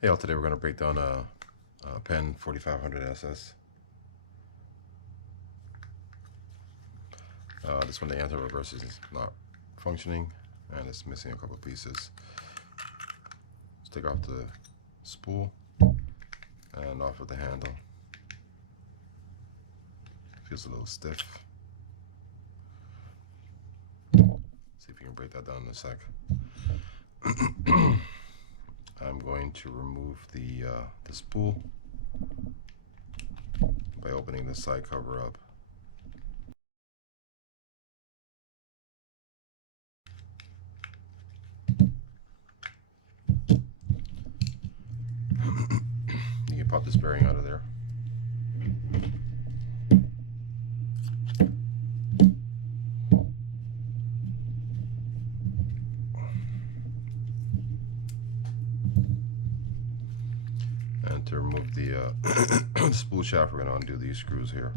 Hey all, today we're going to break down a Penn 4500 SS. This one, the anti-reverse is not functioning and it's missing a couple of pieces. Let's take off the spool and off with the handle. Feels a little stiff. See if you can break that down in a sec. I'm going to remove the spool by opening the side cover up. You can pop this bearing out of there. And to remove the spool shaft, we're going to undo these screws here.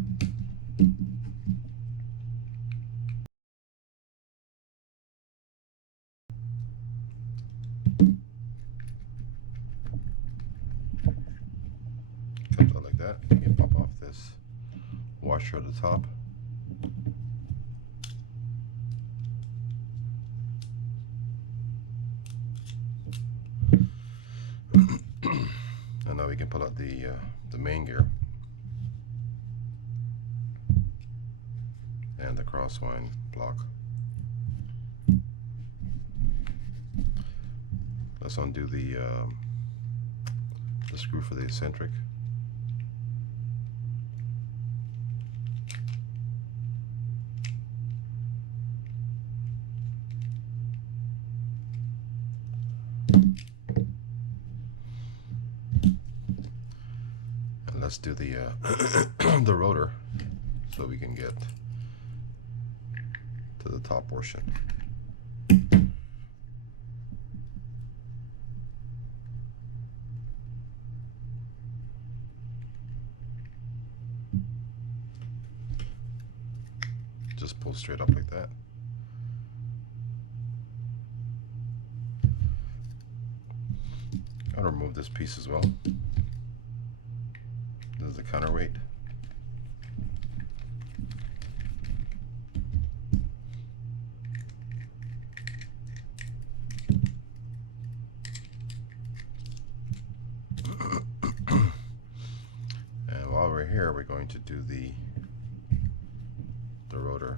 Comes out like that. You can pop off this washer at the top. And now we can pull out the main gear and the crosswind block. Let's undo the screw for the eccentric. And let's do the the rotor so we can get to the top portion. Just pull straight up like that. I'll remove this piece as well. This is the counterweight. And while we're here, we're going to do the rotor.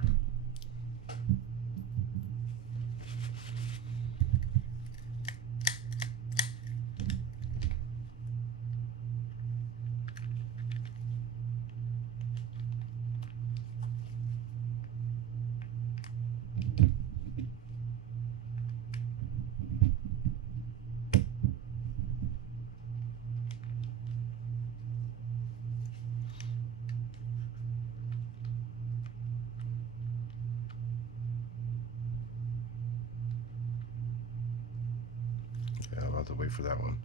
I'll have to wait for that one.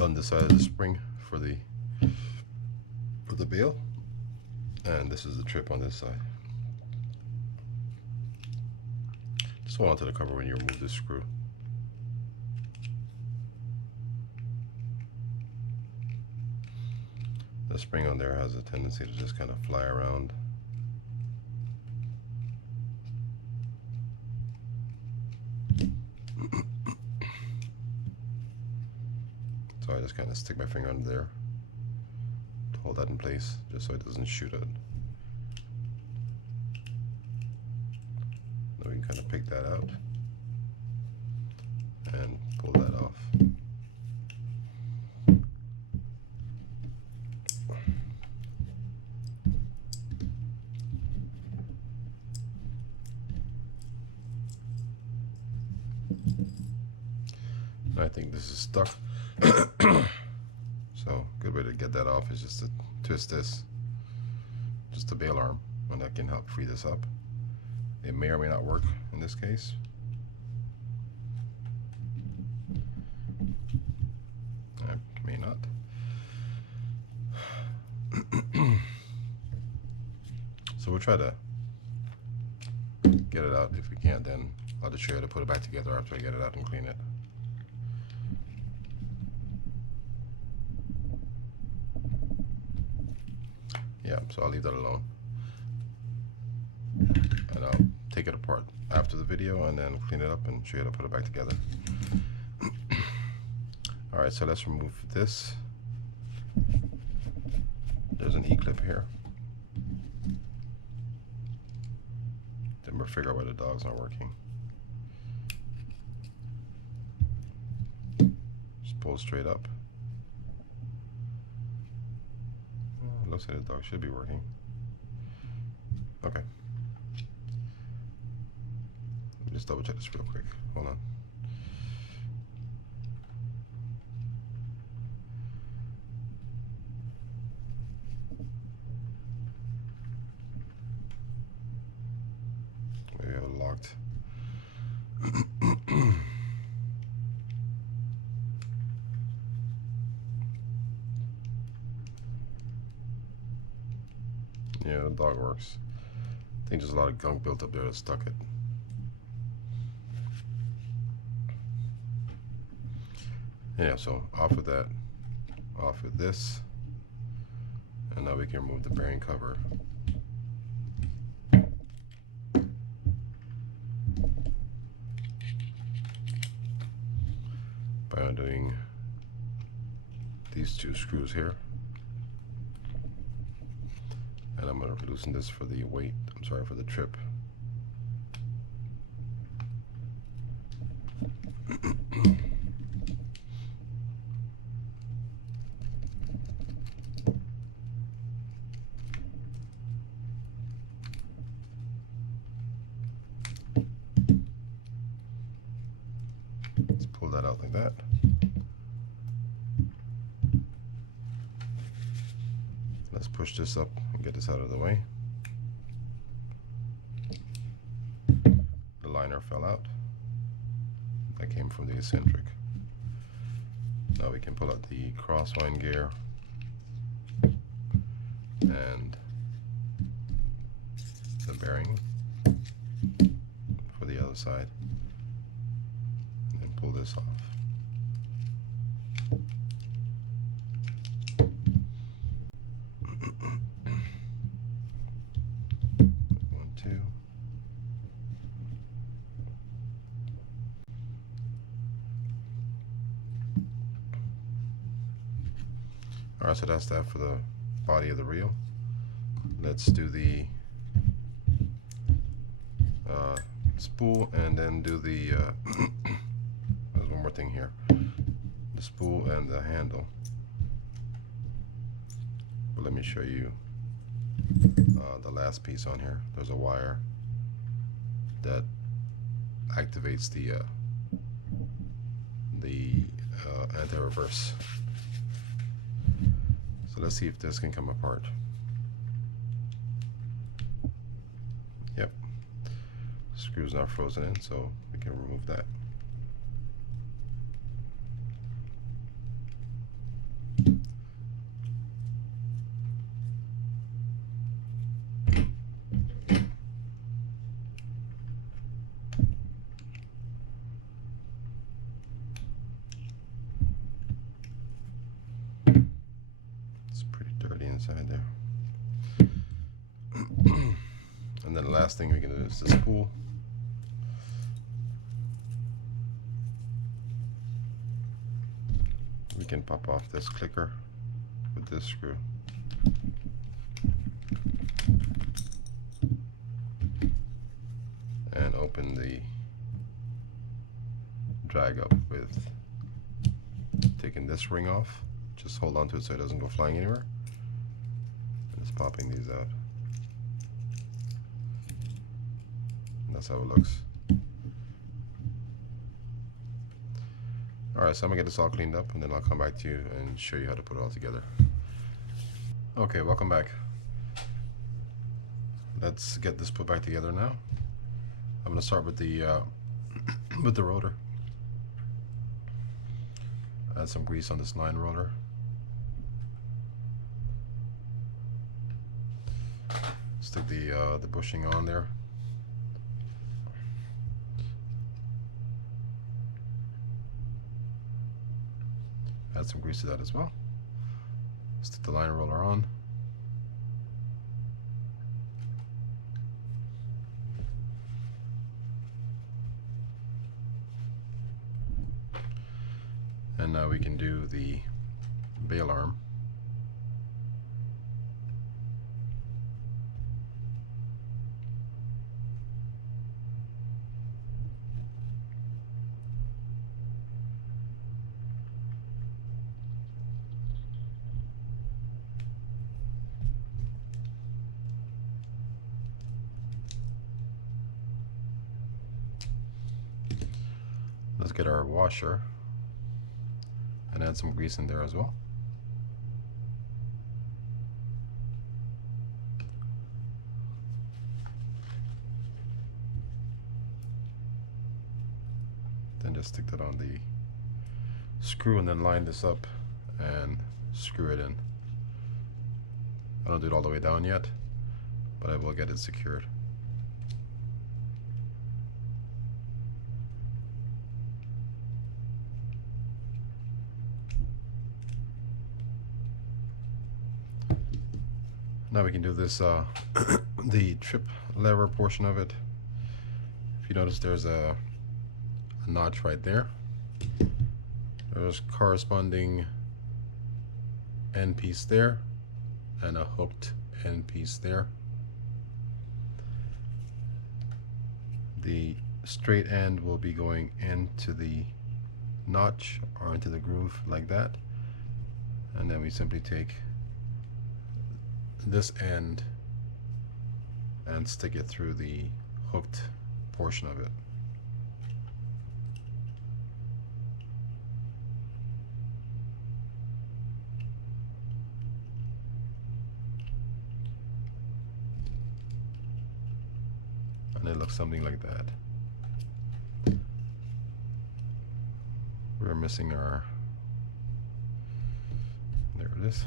On this side of the spring for the bail, and this is the trip on this side. Just hold on to the cover when you remove this screw. The spring on there has a tendency to just kind of fly around. So I just kind of stick my finger under there to hold that in place, just so it doesn't shoot out. Then we can kind of pick that out and pull that off. I think this is stuck. So good way to get that off is just to twist this, just the bail arm and that can help free this up. It may or may not work in this case. It may not. So we'll try to get it out. If we can't, then I'll just show you how to put it back together after I get it out and clean it. Yeah, so I'll leave that alone. And I'll take it apart after the video and then clean it up and show you how to put it back together. Alright, so let's remove this. There's an E-clip here. Then we'll figure out why the dog's not working. Just pull straight up. Looks like the dog should be working. Okay. Let me just double check this real quick. Hold on. Maybe I have it locked. Yeah, the dog works. I think there's a lot of gunk built up there that stuck it. Yeah, so off with that, off with this, and now we can remove the bearing cover. By undoing these two screws here. And I'm going to loosen this for the weight, I'm sorry, for the trip. Let's pull that out like that. Let's push this up and get this out of the way. The liner fell out. That came from the eccentric. Now we can pull out the crosswind gear and the bearing for the other side, and then pull this off. Alright, so that's that for the body of the reel. Let's do the spool and then do the there's one more thing here, the spool and the handle. But let me show you the last piece on here. There's a wire that activates the anti-reverse. So let's see if this can come apart. Yep. Screw's not frozen in, so we can remove that. Inside there. And then the last thing we can do is the spool. We can pop off this clicker with this screw. And open the drag up with taking this ring off. Just hold on to it so it doesn't go flying anywhere. Just popping these out. And that's how it looks. Alright, so I'm gonna get this all cleaned up and then I'll come back to you and show you how to put it all together. Okay, welcome back. Let's get this put back together now. I'm going to start with the rotor. Add some grease on this 9 rotor. Stick the bushing on there. Add some grease to that as well. Stick the line roller on. And now we can do the bail arm. Let's get our washer and add some grease in there as well. Then just stick that on the screw and then line this up and screw it in. I don't do it all the way down yet, but I will get it secured. Now we can do this, the trip lever portion of it. If you notice, there's a notch right there. There's corresponding end piece there and a hooked end piece there. The straight end will be going into the notch or into the groove like that, and then we simply take this end and stick it through the hooked portion of it. And it looks something like that. We're missing our, there it is.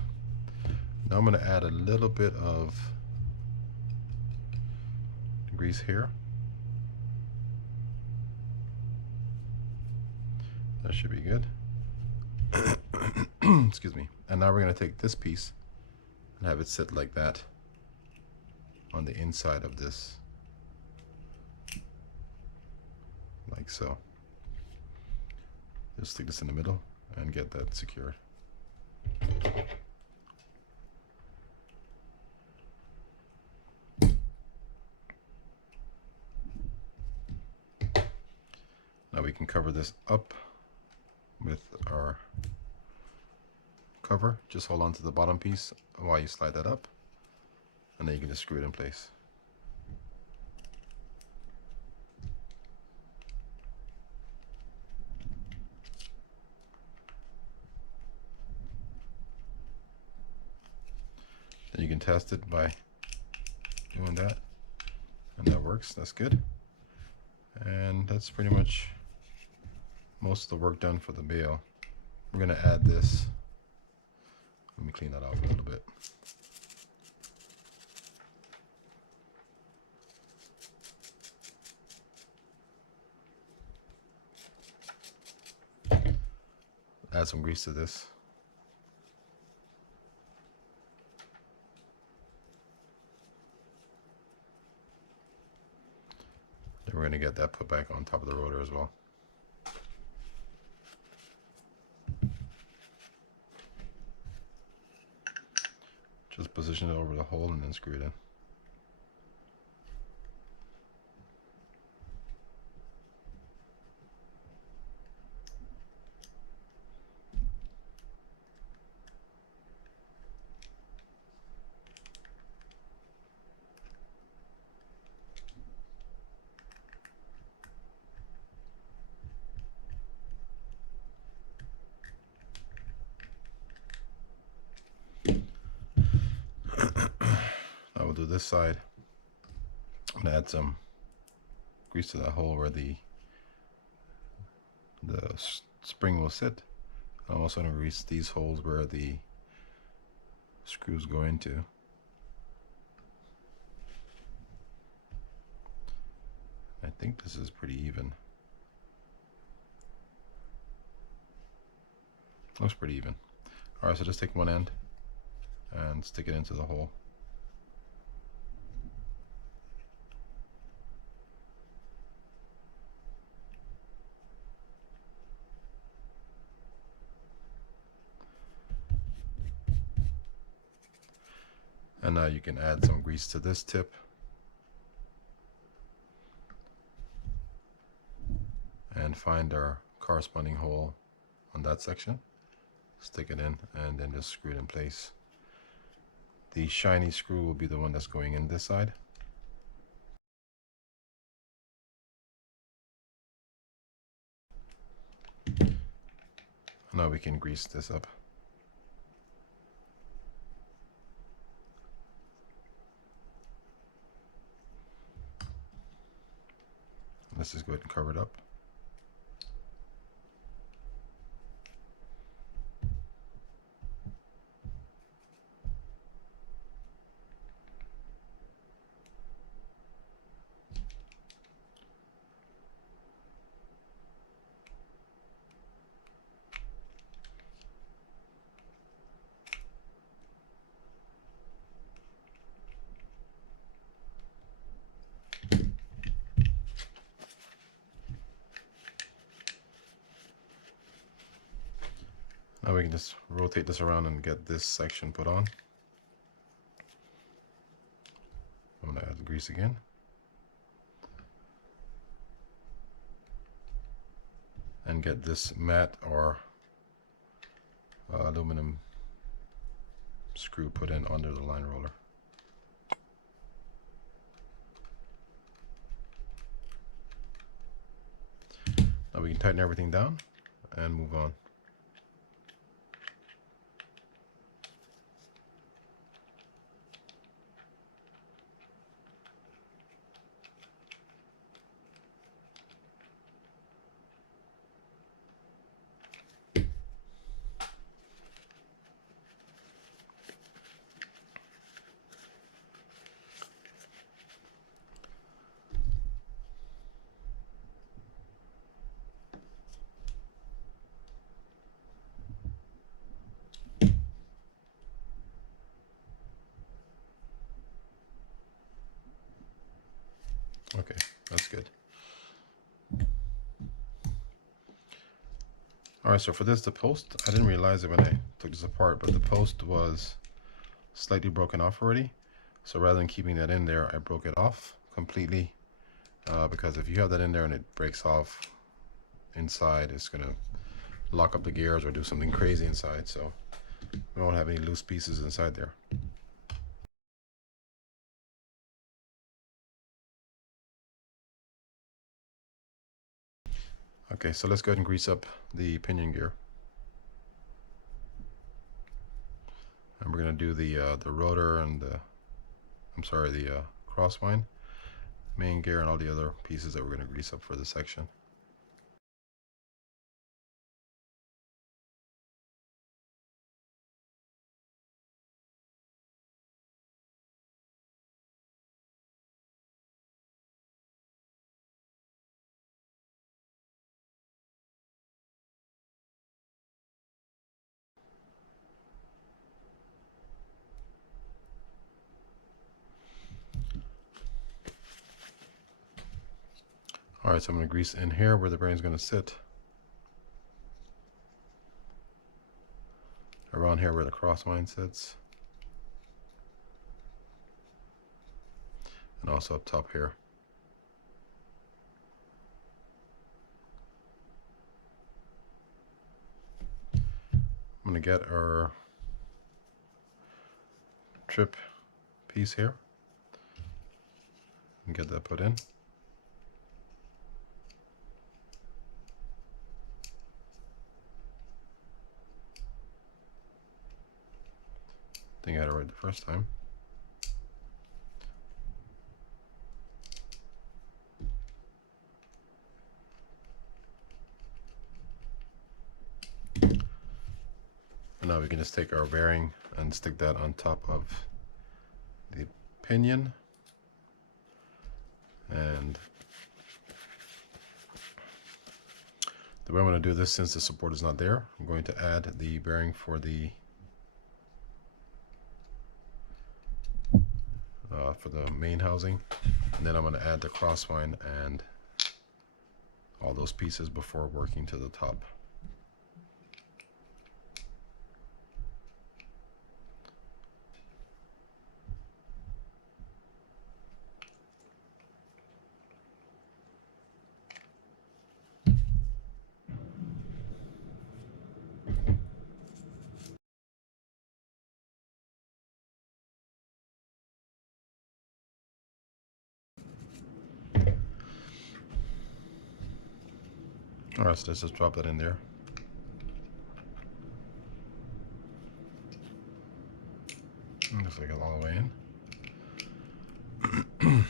Now I'm going to add a little bit of grease here. That should be good. Excuse me. And now we're going to take this piece and have it sit like that on the inside of this, like so. Just stick this in the middle and get that secured. Now we can cover this up with our cover. Just hold on to the bottom piece while you slide that up, and then you can just screw it in place. Then you can test it by doing that, and that works. That's good. And that's pretty much most of the work done for the bail. We're going to add this. Let me clean that off a little bit. Add some grease to this. Then we're going to get that put back on top of the rotor as well. Just position it over the hole and then screw it in. I will do this side. gonna add some grease to that hole where the spring will sit. I'm also gonna grease these holes where the screws go into. I think this is pretty even. Looks pretty even. Alright, so just take one end and stick it into the hole. And now you can add some grease to this tip. And find our corresponding hole on that section. Stick it in and then just screw it in place. The shiny screw will be the one that's going in this side. Now we can grease this up. Let's just go ahead and cover it up. Now we can just rotate this around and get this section put on. I'm going to add the grease again. And get this mat or aluminum screw put in under the line roller. Now we can tighten everything down and move on. Okay, that's good. Alright, so for this, the post, I didn't realize it when I took this apart, but the post was slightly broken off already. So rather than keeping that in there, I broke it off completely, because if you have that in there and it breaks off inside, it's going to lock up the gears or do something crazy inside. So we don't have any loose pieces inside there. Okay, so let's go ahead and grease up the pinion gear. And we're going to do the rotor and the crosswind, main gear, and all the other pieces that we're going to grease up for this section. Alright, so I'm going to grease in here where the bearing is going to sit. Around here where the crosswind sits. And also up top here. I'm going to get our trip piece here and get that put in. I think I had it right the first time. And now we can just take our bearing and stick that on top of the pinion. And the way I'm going to do this, since the support is not there, I'm going to add the bearing for the main housing, and then I'm going to add the crosswind and all those pieces before working to the top. Alright, so let's just drop that in there. Just like it all the way in.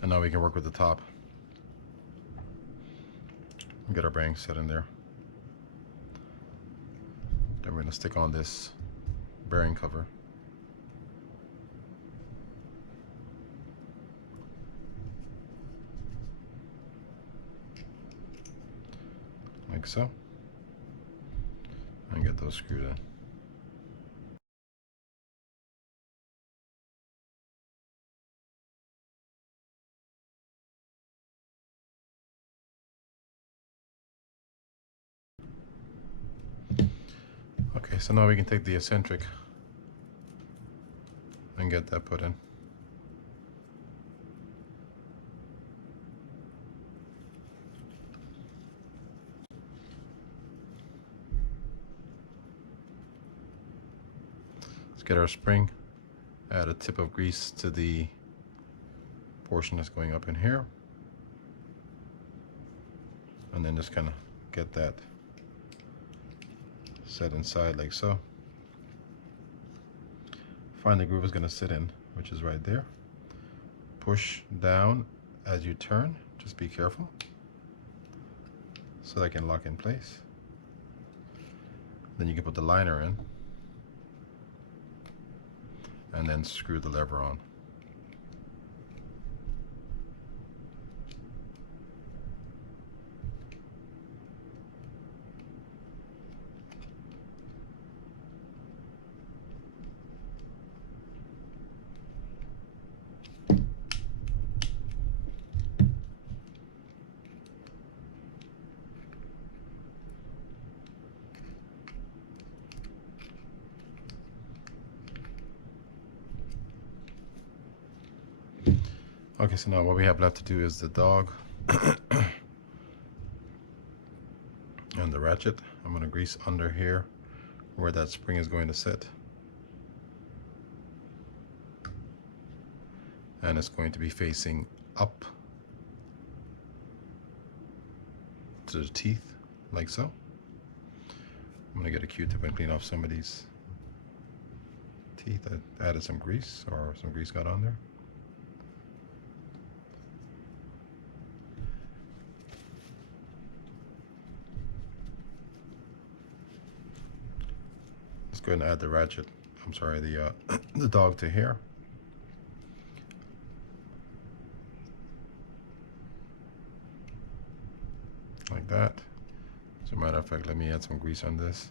And now we can work with the top. Get our bearings set in there. Then we're going to stick on this bearing cover. Like so. And get those screwed in. Okay, so now we can take the eccentric and get that put in. Let's get our spring, add a tip of grease to the portion that's going up in here, and then just kind of get that set inside like so. Find the groove is going to sit in, which is right there. Push down as you turn, just be careful so that can lock in place. Then you can put the liner in and then screw the lever on. Okay, so now what we have left to do is the dog and the ratchet. I'm going to grease under here where that spring is going to sit. And it's going to be facing up to the teeth, like so. I'm going to get a Q-tip and clean off some of these teeth. I added some grease, or some grease got on there. Let's go ahead and add the ratchet, I'm sorry, the dog to here. Like that. As a matter of fact, let me add some grease on this.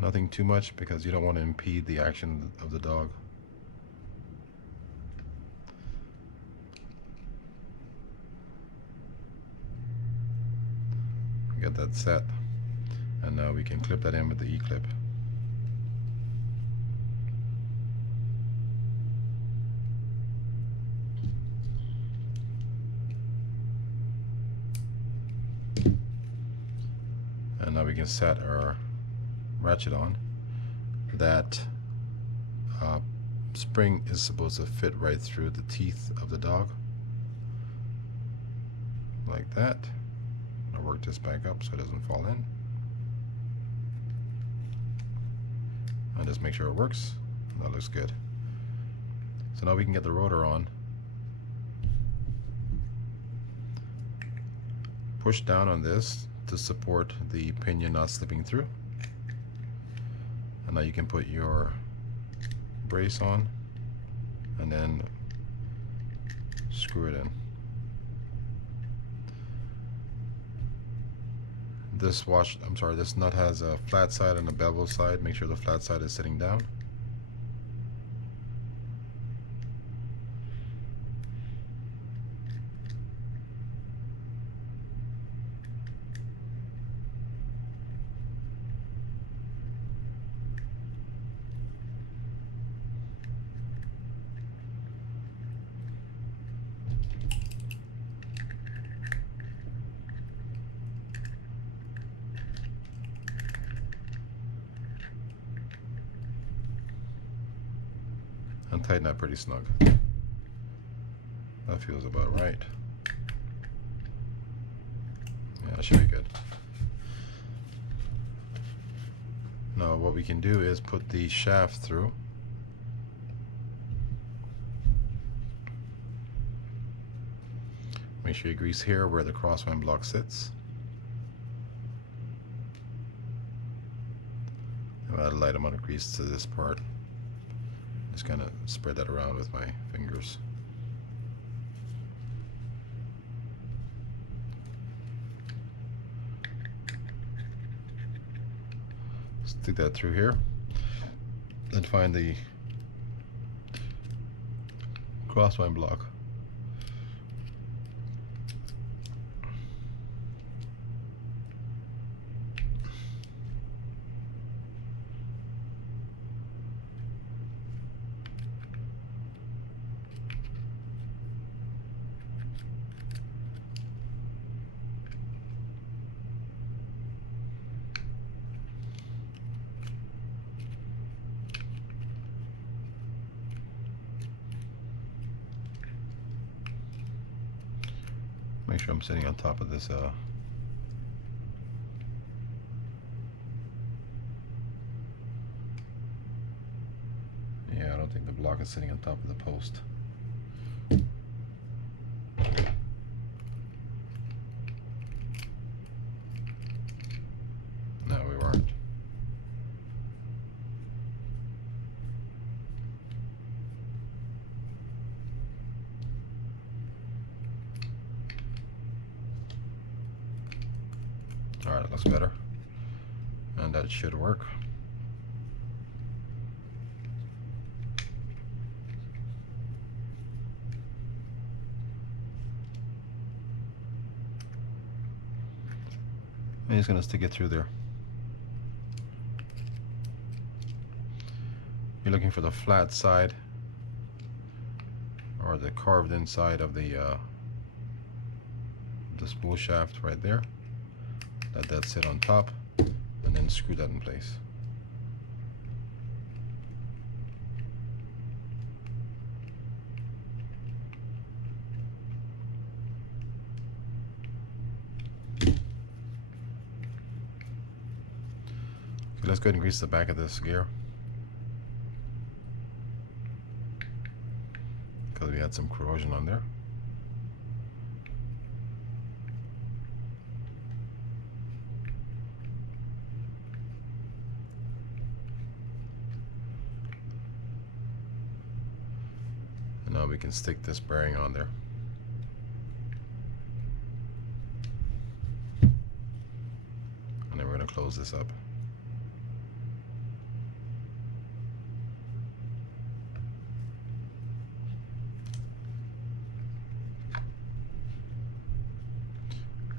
Nothing too much because you don't want to impede the action of the dog. Get that set, and now we can clip that in with the E-clip. And now we can set our ratchet on. That spring is supposed to fit right through the teeth of the dog, like that. I'll work this back up so it doesn't fall in. And just make sure it works. That looks good. So now we can get the rotor on. Push down on this to support the pinion not slipping through. And now you can put your brace on and then screw it in. This nut has a flat side and a bevel side. Make sure the flat side is sitting down. And tighten that pretty snug. That feels about right. Yeah, that should be good. Now what we can do is put the shaft through. Make sure you grease here where the crosswind block sits. I'll add a light amount of grease to this part. Just kind of spread that around with my fingers. Stick that through here. Then find the crosswind block. Make sure I'm sitting on top of this yeah, I don't think the block is sitting on top of the post. No, we weren't. Alright, it looks better. And that should work. I'm just going to stick it through there. You're looking for the flat side or the carved inside of the spool shaft right there. Let that sit on top and then screw that in place. Okay, let's go ahead and grease the back of this gear, because we had some corrosion on there. Now we can stick this bearing on there. And then we're going to close this up.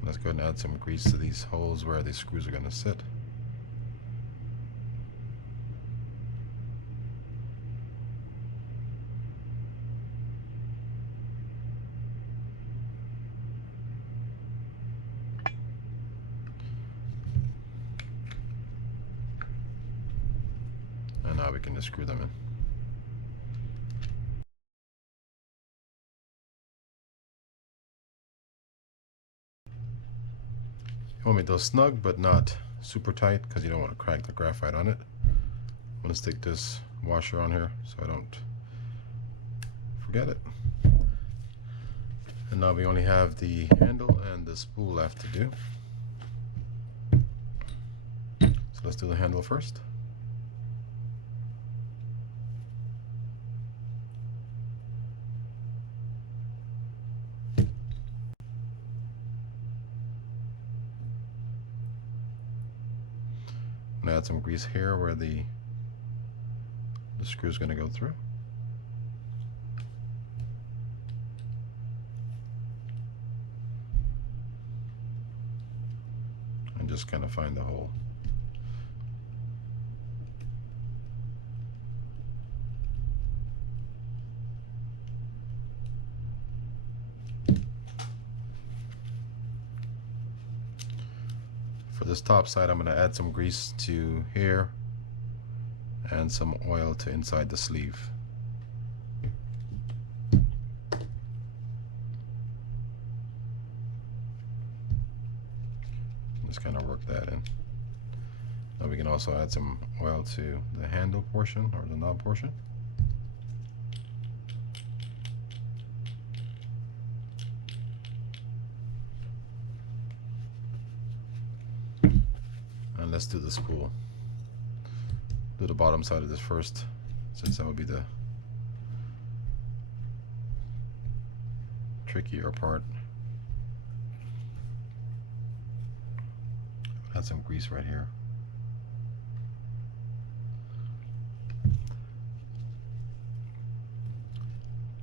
Let's go ahead and add some grease to these holes where these screws are going to sit. And now we can just screw them in. You want to make those snug but not super tight, because you don't want to crack the graphite on it. I'm going to stick this washer on here so I don't forget it. And now we only have the handle and the spool left to do. let's do the handle first. I'm gonna add some grease here where the screw is going to go through. And just kind of find the hole. For this top side, I'm going to add some grease to here and some oil to inside the sleeve. Just kind of work that in. Now we can also add some oil to the handle portion or the knob portion. And let's do the spool. Do the bottom side of this first, since that would be the trickier part. Add some grease right here.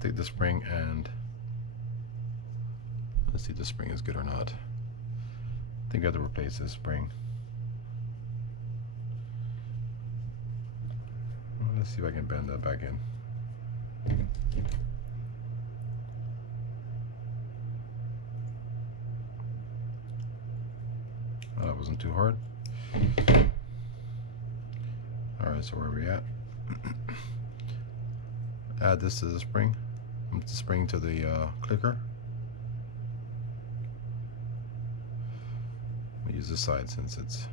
Take the spring and let's see if the spring is good or not. I think I have to replace this spring. Let's see if I can bend that back in. Oh, that wasn't too hard. Alright, so where are we at? Add this to the spring. The spring to the clicker. I'll use this side since it's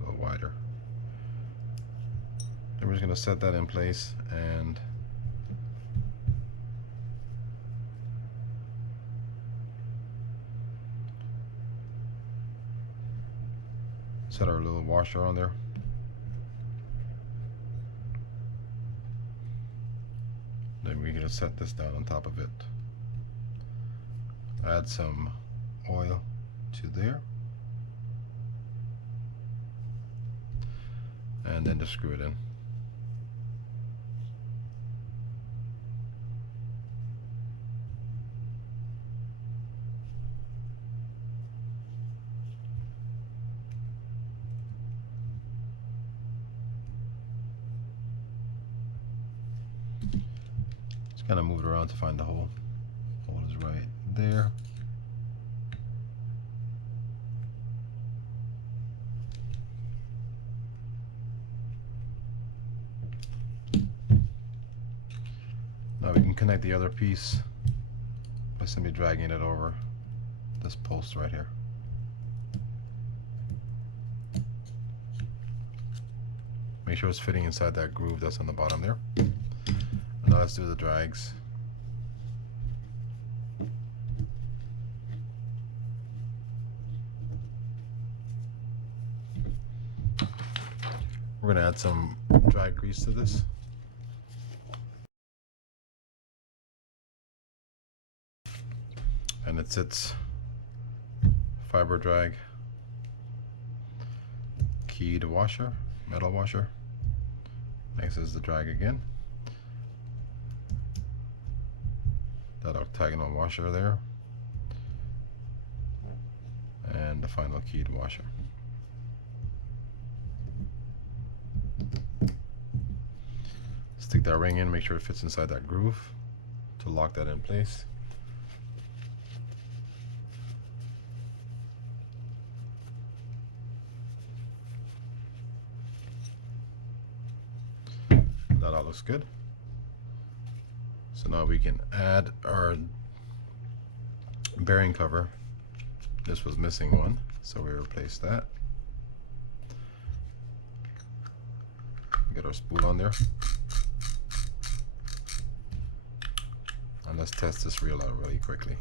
a little wider. We're just going to set that in place and set our little washer on there. Then we're going to set this down on top of it. Add some oil to there. And then just screw it in. Kind of move it around to find the hole. Hole is right there. Now we can connect the other piece by simply dragging it over this post right here. Make sure it's fitting inside that groove that's on the bottom there. Now let's do the drags. We're going to add some drag grease to this. And it sits fiber drag, keyed washer, metal washer. Next is the drag again. That octagonal washer there, and the final keyed washer. Stick that ring in, make sure it fits inside that groove to lock that in place. That all looks good. So now we can add our bearing cover. This was missing one, so we replaced that. Get our spool on there. And let's test this reel out really quickly.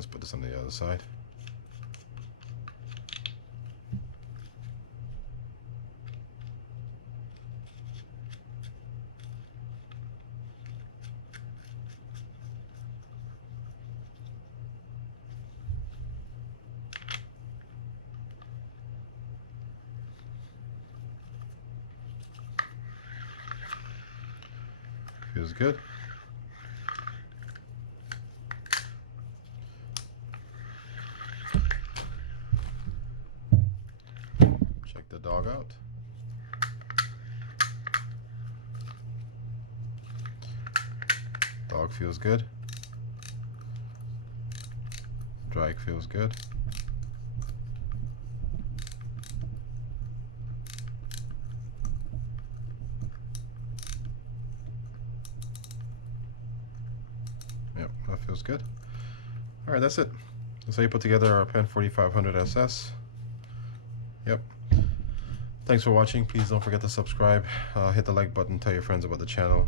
Let's put this on the other side. Feels good. Check the dog out. Dog feels good. Drag feels good. Yep, that feels good. All right, that's it. That's how you put together our Penn 4500 SS. Yep. Thanks for watching. Please don't forget to subscribe. Hit the like button. Tell your friends about the channel.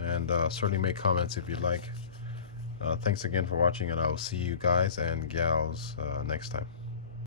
And certainly make comments if you'd like. Thanks again for watching, and I will see you guys and gals next time.